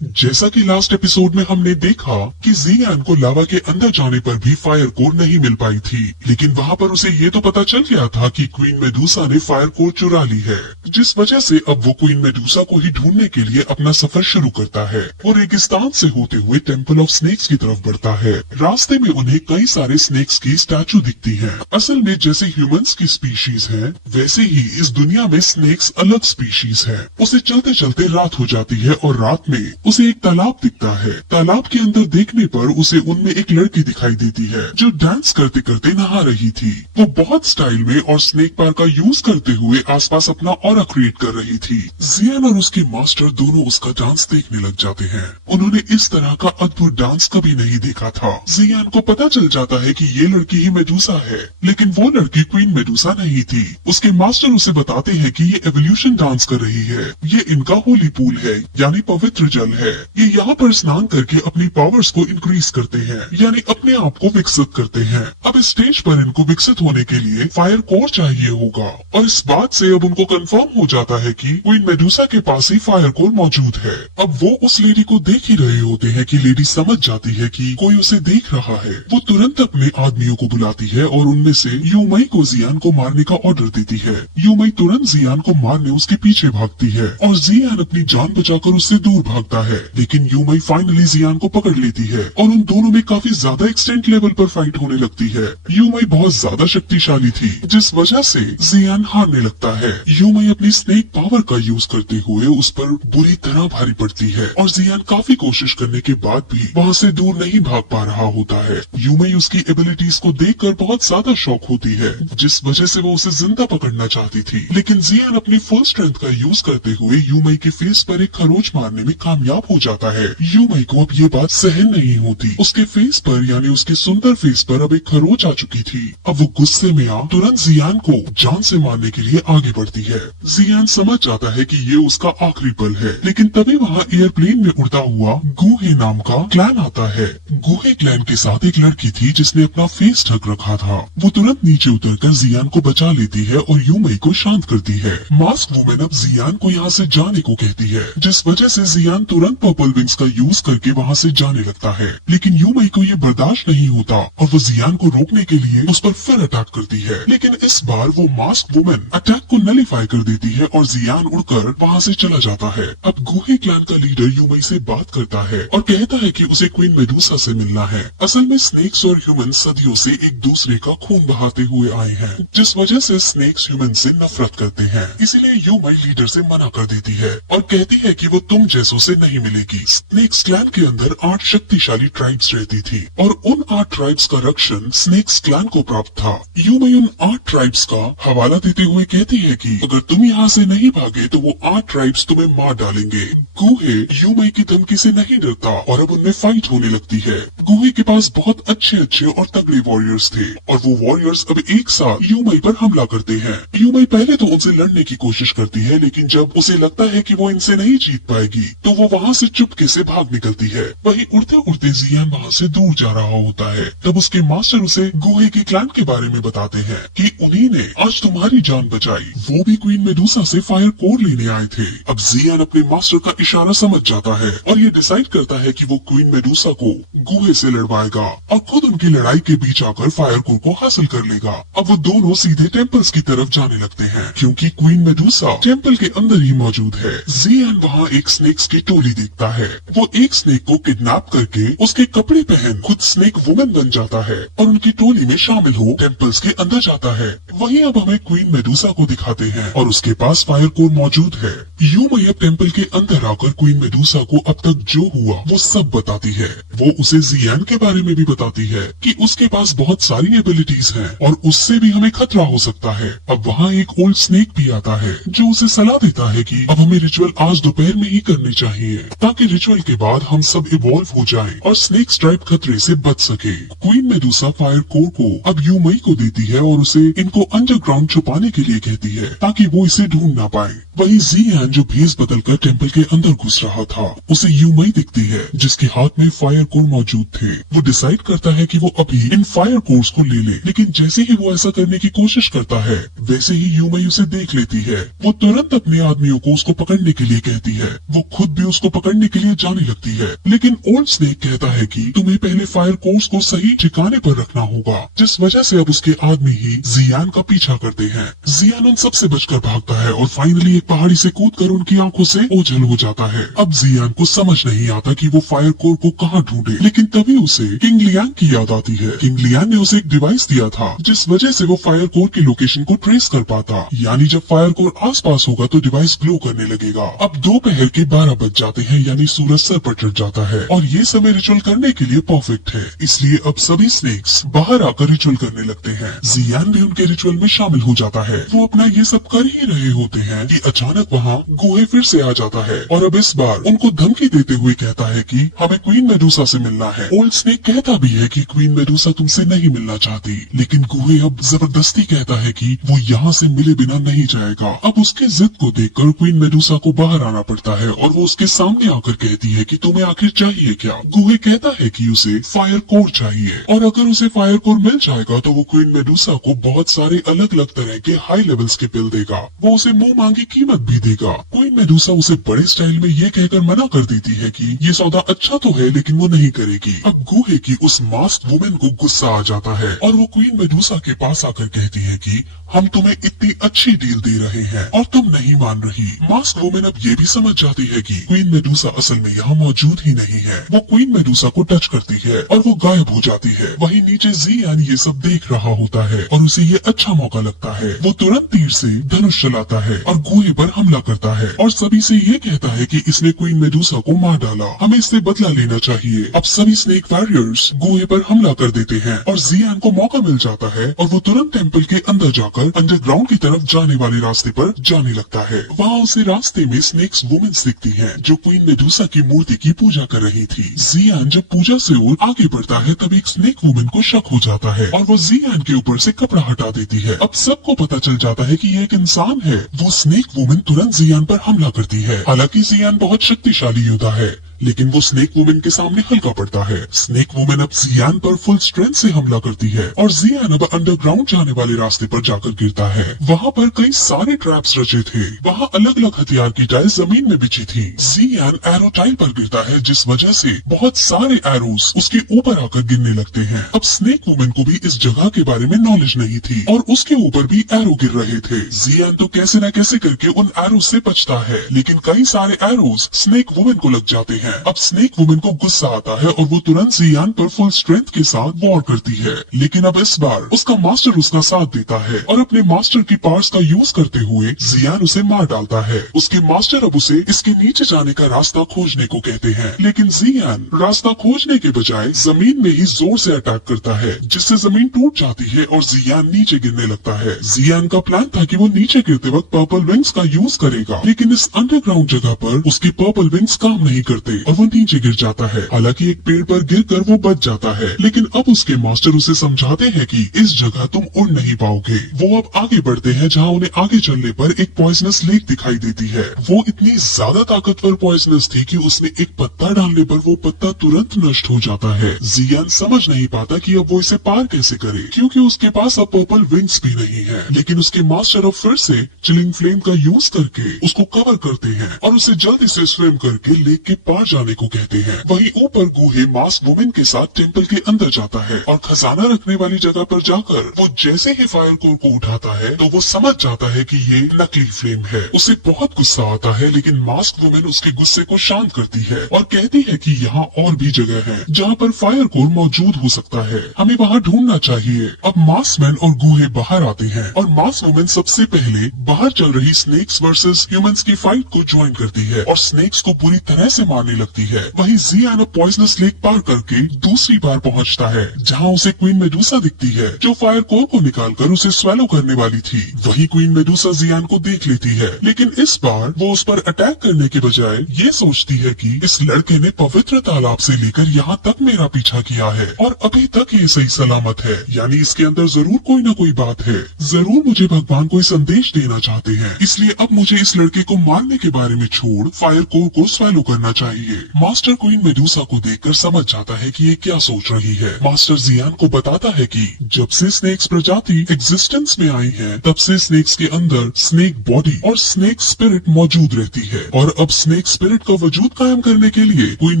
जैसा कि last episode में हमने देखा कि जियान को लावा के अंदर जाने पर भी फायर कोर नहीं मिल पाई थी, लेकिन वहाँ पर उसे ये तो पता चल गया था कि क्वीन मेडुसा ने फायर कोर चुरा ली है, जिस वजह से अब वो क्वीन मेडुसा को ही ढूंढने के लिए अपना सफर शुरू करता है और रेगिस्तान से होते हुए टेम्पल ऑफ स्नेक्स की तरफ बढ़ता है। रास्ते में उन्हें कई सारे स्नेक्स की स्टैचू दिखती है। असल में जैसे ह्यूमंस की स्पीशीज है, वैसे ही इस दुनिया में स्नेक्स अलग स्पीशीज है। उसे चलते चलते रात हो जाती है और रात में उसे एक तालाब दिखता है। तालाब के अंदर देखने पर उसे उनमें एक लड़की दिखाई देती है जो डांस करते करते नहा रही थी। वो बहुत स्टाइल में और स्नेक पार का यूज करते हुए आसपास अपना ऑरा क्रिएट कर रही थी। जियान और उसके मास्टर दोनों उसका डांस देखने लग जाते हैं। उन्होंने इस तरह का अद्भुत डांस कभी नहीं देखा था। जियान को पता चल जाता है कि ये लड़की ही मेडुसा है, लेकिन वो लड़की क्वीन मेडुसा नहीं थी। उसके मास्टर उसे बताते हैं कि ये एवोल्यूशन डांस कर रही है। ये इनका होली पूल है, यानी पवित्र जल है। ये यहाँ पर स्नान करके अपनी पावर्स को इंक्रीज करते हैं, यानी अपने आप को विकसित करते हैं। अब इस स्टेज पर इनको विकसित होने के लिए फायर कोर चाहिए होगा और इस बात से अब उनको कंफर्म हो जाता है कि क्वीन मेडुसा के पास ही फायर कोर मौजूद है। अब वो उस लेडी को देख ही रहे होते हैं कि लेडी समझ जाती है कि कोई उसे देख रहा है। वो तुरंत अपने आदमियों को बुलाती है और उनमें से यूमई को जियान को मारने का ऑर्डर देती है। यूमई तुरंत जियान को मारने उसके पीछे भागती है और जियान अपनी जान बचाकर उससे दूर भागता है, लेकिन यूमई फाइनली जियान को पकड़ लेती है और उन दोनों में काफी ज्यादा एक्सटेंट लेवल पर फाइट होने लगती है। यूमई बहुत ज्यादा शक्तिशाली थी, जिस वजह से जियान हारने लगता है। यूमई अपनी स्नेक पावर का यूज करते हुए उस पर बुरी तरह भारी पड़ती है और जियान काफी कोशिश करने के बाद भी वहाँ से दूर नहीं भाग पा रहा होता है। यूमई उसकी एबिलिटीज को देखकर बहुत ज्यादा शॉक होती है, जिस वजह से वो उसे जिंदा पकड़ना चाहती थी, लेकिन जियान अपनी फुल स्ट्रेंथ का यूज करते हुए यूमई के फेस पर एक खरोच मारने में कामयाब हो जाता है। यूमई को अब ये बात सहन नहीं होती। उसके फेस पर यानी उसके सुंदर फेस पर अब एक खरोच आ चुकी थी। अब वो गुस्से में आ तुरंत जियान को जान से मारने के लिए आगे बढ़ती है। जियान समझ जाता है कि ये उसका आखिरी पल है, लेकिन तभी वहाँ एयरप्लेन में उड़ता हुआ गुहे नाम का क्लैन आता है। गुहे क्लैन के साथ एक लड़की थी जिसने अपना फेस ढक रखा था। वो तुरंत नीचे उतरकर जियान को बचा लेती है और यूमई को शांत करती है। मास्क वुमेन अब जियान को यहाँ से जाने को कहती है, जिस वजह से जियान तुरंत पर्पल विंग्स का यूज करके वहाँ से जाने लगता है, लेकिन यूमई को ये बर्दाश्त नहीं होता और वो जियान को रोकने के लिए उस पर फिर अटैक करती है, लेकिन इस बार वो मास्क वुमेन अटैक को नलीफाई कर देती है और जियान उड़कर वहाँ से चला जाता है। अब गुहे क्लैन का लीडर यूमई से बात करता है और कहता है कि उसे क्वीन मेडुसा से मिलना है। असल में स्नेक्स और ह्यूमन सदियों से एक दूसरे का खून बहाते हुए आए हैं, जिस वजह से स्नेक्स ह्यूमन से नफरत करते हैं। इसीलिए यूमई लीडर से मना कर देती है और कहती है कि वो तुम जैसों से नहीं मिलेगी। स्नेक्स क्लैन के अंदर 8 शक्तिशाली ट्राइब्स रहती थी और उन 8 ट्राइब्स का रक्षण स्नेक्स क्लैन को प्राप्त था। यूमई उन 8 ट्राइब्स का हवाला देते हुए कहती है कि अगर तुम यहाँ से नहीं भागे तो वो 8 ट्राइब्स तुम्हें मार डालेंगे। गुहे यूमई की धमकी से नहीं डरता और अब उनमें फाइट होने लगती है। गुहे के पास बहुत अच्छे और तगड़े वॉरियर्स थे और वो वॉरियर्स अब एक साथ यूमई पर हमला करते हैं। यूमई पहले तो उनसे लड़ने की कोशिश करती है, लेकिन जब उसे लगता है कि वो इनसे नहीं जीत पाएगी तो वो वहाँ से चुपके से भाग निकलती है। वहीं उड़ते उड़ते जियान वहाँ से दूर जा रहा होता है। तब उसके मास्टर उसे गुहे के क्लैन के बारे में बताते हैं कि उन्हीं ने आज तुम्हारी जान बचाई। वो भी क्वीन मेडुसा से फायर कोर लेने आए थे। अब जियान अपने मास्टर का इशारा समझ जाता है और ये डिसाइड करता है कि वो क्वीन मेडुसा को गुहे से लड़वाएगा और खुद उनकी लड़ाई के बीच आकर फायर कोर को हासिल कर लेगा। अब वो दोनों सीधे टेम्पल्स की तरफ जाने लगते हैं, क्योंकि क्वीन मेडुसा टेम्पल के अंदर ही मौजूद है। जियान वहाँ एक स्नेक्स की टोली देखता है। वो एक स्नेक को किडनैप करके उसके कपड़े पहन खुद स्नेक वुमन बन जाता है और उनकी टोली में शामिल हो टेम्पल्स के अंदर जाता है। वहीं अब हमें क्वीन मेडुसा को दिखाते हैं और उसके पास फायर कोर मौजूद है। यूमई अब टेम्पल के अंदर आकर क्वीन मेडुसा को अब तक जो हुआ वो सब बताती है। वो उसे जियान के बारे में भी बताती है कि उसके पास बहुत सारी एबिलिटीज हैं और उससे भी हमें खतरा हो सकता है। अब वहाँ एक ओल्ड स्नेक भी आता है जो उसे सलाह देता है कि अब हमें रिचुअल आज दोपहर में ही करनी चाहिए, ताकि रिचुअल के बाद हम सब इवॉल्व हो जाएं और स्नेक स्ट्राइप खतरे से बच सके। क्वीन मेडुसा फायर कोर को अब यूमई को देती है और उसे इनको अंडरग्राउंड छुपाने के लिए कहती है ताकि वो इसे ढूंढ ना पाए। वहीं जियान जो भेस बदलकर टेम्पल के अंदर घुस रहा था, उसे यूमई दिखती है जिसके हाथ में फायर कोर मौजूद थे। वो डिसाइड करता है कि वो अभी इन फायर कोर्स को ले ले, लेकिन जैसे ही वो ऐसा करने की कोशिश करता है वैसे ही यूमई उसे देख लेती है। वो तुरंत अपने आदमियों को उसको पकड़ने के लिए कहती है। वो खुद भी उसको पकड़ने के लिए जाने लगती है, लेकिन ओल्ड स्नेक कहता है कि तुम्हें पहले फायर कोर्स को सही ठिकाने पर रखना होगा, जिस वजह से अब उसके आदमी ही जियान का पीछा करते हैं। जियान उन सबसे बचकर भागता है और फाइनली एक पहाड़ी से कूदकर उनकी आंखों से ओझल हो जाता है। अब जियान को समझ नहीं आता कि वो फायर कोर को कहाँ ढूंढे, लेकिन तभी उसे किंग लियांग की याद आती है। किंग लियांग ने उसे एक डिवाइस दिया था जिस वजह से वो फायर कोर की लोकेशन को ट्रेस कर पाता, यानी जब फायर कोर आसपास होगा तो डिवाइस ग्लो करने लगेगा। अब दोपहर के 12 बज जाते हैं, यानी सूरज सर पर चढ़ जाता है और ये समय रिचुअल करने के लिए परफेक्ट है, इसलिए अब सभी स्नेक्स बाहर आकर रिचुअल करने लगते हैं। जियान भी उनके रिचुअल में शामिल हो जाता है। वो अपना ये सब कर ही रहे होते हैं कि अचानक वहाँ गुहे फिर से आ जाता है और अब इस बार उनको धमकी देते हुए कहता है कि हमें क्वीन मेडुसा से मिलना है। ओल्ड स्नेक कहता भी है कि क्वीन मेडुसा तुमसे नहीं मिलना चाहती, लेकिन गुहे अब जबरदस्ती कहता है कि वो यहाँ से मिले बिना नहीं जाएगा। अब उसके जिद को देखकर क्वीन मेडुसा को बाहर आना पड़ता है और वो उसके सामने आकर कहती है कि तुम्हें आखिर चाहिए क्या। गुहे कहता है कि उसे फायर कोर चाहिए और अगर उसे फायर कोर मिल जाएगा तो वो क्वीन मेडुसा को बहुत सारे अलग अलग तरह के हाई लेवल्स के पिल देगा। वो उसे मुंह मांगी कीमत भी देगा। क्वीन मेडुसा उसे बड़े स्टाइल में ये कहकर मना कर देती है कि ये सौदा अच्छा तो है लेकिन वो नहीं करेगी। अब गुहे की उस मास्क वुमेन को गुस्सा आ जाता है और वो क्वीन मेडुसा के पास आकर कहती है कि हम तुम्हें इतनी अच्छी डील दे रहे हैं और तुम नहीं मान रही। मास्क वुमेन अब ये भी समझ जाती है कि क्वीन मेडुसा असल में यहाँ मौजूद ही नहीं है। वो क्वीन मेडुसा को टच करती है और वो गायब हो जाती है। वहीं नीचे जियान ये सब देख रहा होता है और उसे ये अच्छा मौका लगता है। वो तुरंत तीर से धनुष चलाता है और गुहे पर हमला करता है और सभी से ये कहता है कि इसने क्वीन मेडुसा को मार डाला, हमें इससे बदला लेना चाहिए। अब सभी स्नेक वॉरियर्स गुहे पर हमला कर देते हैं और जियान को मौका मिल जाता है और वो तुरंत टेम्पल के अंदर जाकर अंडरग्राउंड की तरफ जाने वाले रास्ते पर जाने लगता है। वहाँ उसे रास्ते में स्नेक्स वुमेन्स दिखती हैं जो क्वीन मेडुसा की मूर्ति की पूजा कर रही थी। जियान जब पूजा से और आगे बढ़ता है तब एक स्नेक वुमेन को शक हो जाता है और वो जियान के ऊपर से कपड़ा हटा देती है। अब सबको पता चल जाता है कि ये एक इंसान है। वो स्नेक वुमेन तुरंत जियान पर हमला करती है। हालांकि जियान बहुत शक्तिशाली योद्धा है, लेकिन वो स्नेक वुमेन के सामने हल्का पड़ता है। स्नेक वुमेन अब जियान पर फुल स्ट्रेंथ से हमला करती है और जियान अब अंडरग्राउंड जाने वाले रास्ते पर जाकर गिरता है। वहाँ पर कई सारे ट्रैप्स रचे थे। वहाँ अलग अलग हथियार की टाइल जमीन में बिछी थी। जियान एरो टाइल पर गिरता है जिस वजह से बहुत सारे एरोस उसके ऊपर आकर गिरने लगते हैं। अब स्नेक वुमेन को भी इस जगह के बारे में नॉलेज नहीं थी और उसके ऊपर भी एरो गिर रहे थे। जियान तो कैसे न कैसे करके उन एरो से बचता है, लेकिन कई सारे एरोस स्नेक वुमेन को लग जाते हैं। अब स्नेक वुमेन को गुस्सा आता है और वो तुरंत जियान पर फुल स्ट्रेंथ के साथ वॉर करती है, लेकिन अब इस बार उसका मास्टर उसका साथ देता है और अपने मास्टर की पावर्स का यूज करते हुए जियान उसे मार डालता है। उसके मास्टर अब उसे इसके नीचे जाने का रास्ता खोजने को कहते हैं, लेकिन जियान रास्ता खोजने के बजाय जमीन में ही जोर से अटैक करता है जिससे जमीन टूट जाती है और जियान नीचे गिरने लगता है। जियान का प्लान था कि वो नीचे गिरते वक्त पर्पल विंग्स का यूज करेगा, लेकिन इस अंडरग्राउंड जगह पर उसके पर्पल विंग्स काम नहीं करते और वो नीचे गिर जाता है। हालांकि एक पेड़ पर गिरकर वो बच जाता है, लेकिन अब उसके मास्टर उसे समझाते हैं कि इस जगह तुम उड़ नहीं पाओगे। वो अब आगे बढ़ते हैं जहाँ उन्हें आगे चलने पर एक पॉइजनस लेक दिखाई देती है। वो इतनी ज्यादा ताकतवर पॉइजनस थी कि उसमें एक पत्ता डालने पर वो पत्ता तुरंत नष्ट हो जाता है। जियान समझ नहीं पाता कि अब वो इसे पार कैसे करे, क्योंकि उसके पास अब पर्पल विंग्स भी नहीं है। लेकिन उसके मास्टर अब फिर से चिलिंग फ्लेम का यूज करके उसको कवर करते हैं और उसे जल्दी से स्विम करके लेक के पार जाने को कहते हैं। वहीं ऊपर गुहे मास्क वुमेन के साथ टेम्पल के अंदर जाता है और खजाना रखने वाली जगह पर जाकर वो जैसे ही फायर कोर को उठाता है तो वो समझ जाता है कि ये नकली फ्लेम है। उसे बहुत गुस्सा आता है, लेकिन मास्क वुमेन उसके गुस्से को शांत करती है और कहती है कि यहाँ और भी जगह है जहाँ पर फायर कोर मौजूद हो सकता है, हमें वहाँ ढूंढना चाहिए। अब मास्कमैन और गुहे बाहर आते हैं और मास्क वुमेन सबसे पहले बाहर चल रही स्नेक्स वर्सेस ह्यूमंस की फाइट को ज्वाइन करती है और स्नेक्स को पूरी तरह से मारने लगती है। वहीं जियान अब पॉइजनस लेक पार करके दूसरी बार पहुंचता है, जहां उसे क्वीन मेडुसा दिखती है, जो फायर कोर को निकालकर उसे स्वेलो करने वाली थी। वहीं क्वीन मेडुसा जियान को देख लेती है, लेकिन इस बार वो उस पर अटैक करने के बजाय ये सोचती है कि इस लड़के ने पवित्र तालाब से लेकर यहाँ तक मेरा पीछा किया है और अभी तक ये सही सलामत है, यानी इसके अंदर जरूर कोई ना कोई बात है। जरूर मुझे भगवान कोई संदेश देना चाहते हैं, इसलिए अब मुझे इस लड़के को मारने के बारे में छोड़ फायर कोर को स्वेलो करना चाहिए। मास्टर क्वीन मेडुसा को देखकर समझ जाता है कि ये क्या सोच रही है। मास्टर जियान को बताता है कि जब से स्नेक्स प्रजाति एग्जिस्टेंस में आई है, तब से स्नेक्स के अंदर स्नेक बॉडी और स्नेक स्पिरिट मौजूद रहती है, और अब स्नेक स्पिरिट का वजूद कायम करने के लिए क्वीन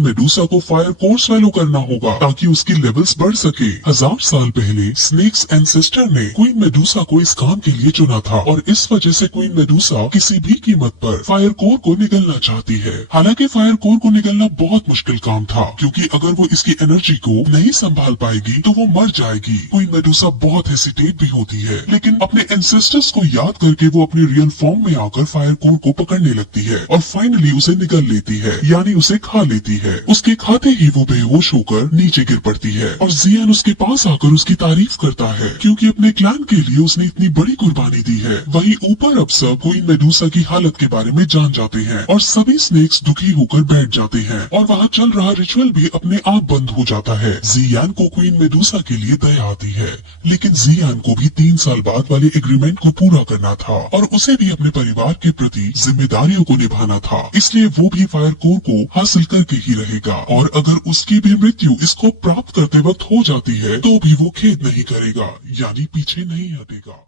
मेडुसा को फायर कोर स्वेलो करना होगा ताकि उसकी लेवल्स बढ़ सके। 1000 साल पहले स्नेक्स एंसेस्टर ने क्वीन मेडुसा को इस काम के लिए चुना था, और इस वजह से क्वीन मेडुसा किसी भी कीमत पर फायर कोर को निगलना चाहती है। हालांकि फायर कोर को निगलना बहुत मुश्किल काम था, क्योंकि अगर वो इसकी एनर्जी को नहीं संभाल पाएगी तो वो मर जाएगी। क्वीन मेडुसा बहुत हेसिटेट भी होती है, लेकिन अपने एंसेस्टर्स को याद करके वो अपनी रियल फॉर्म में आकर फायर कोर को पकड़ने लगती है और फाइनली उसे निगल लेती है, यानी उसे खा लेती है। उसके खाते ही वो बेहोश होकर नीचे गिर पड़ती है और जियान उसके पास आकर उसकी तारीफ करता है, क्योंकि अपने क्लैन के लिए उसने इतनी बड़ी कुर्बानी दी है। वहीं ऊपर अब सब क्वीन मेडुसा की हालत के बारे में जान जाते हैं और सभी स्नेक्स दुखी होकर बैठ जाते हैं और वहाँ चल रहा रिचुअल भी अपने आप बंद हो जाता है। जियान को क्वीन मेडुसा के लिए दया आती है, लेकिन जियान को भी 3 साल बाद वाले एग्रीमेंट को पूरा करना था और उसे भी अपने परिवार के प्रति जिम्मेदारियों को निभाना था, इसलिए वो भी फायर कोर को हासिल करके ही रहेगा। और अगर उसकी भी मृत्यु इसको प्राप्त करते वक्त हो जाती है तो भी वो खेद नहीं करेगा, यानी पीछे नहीं हटेगा।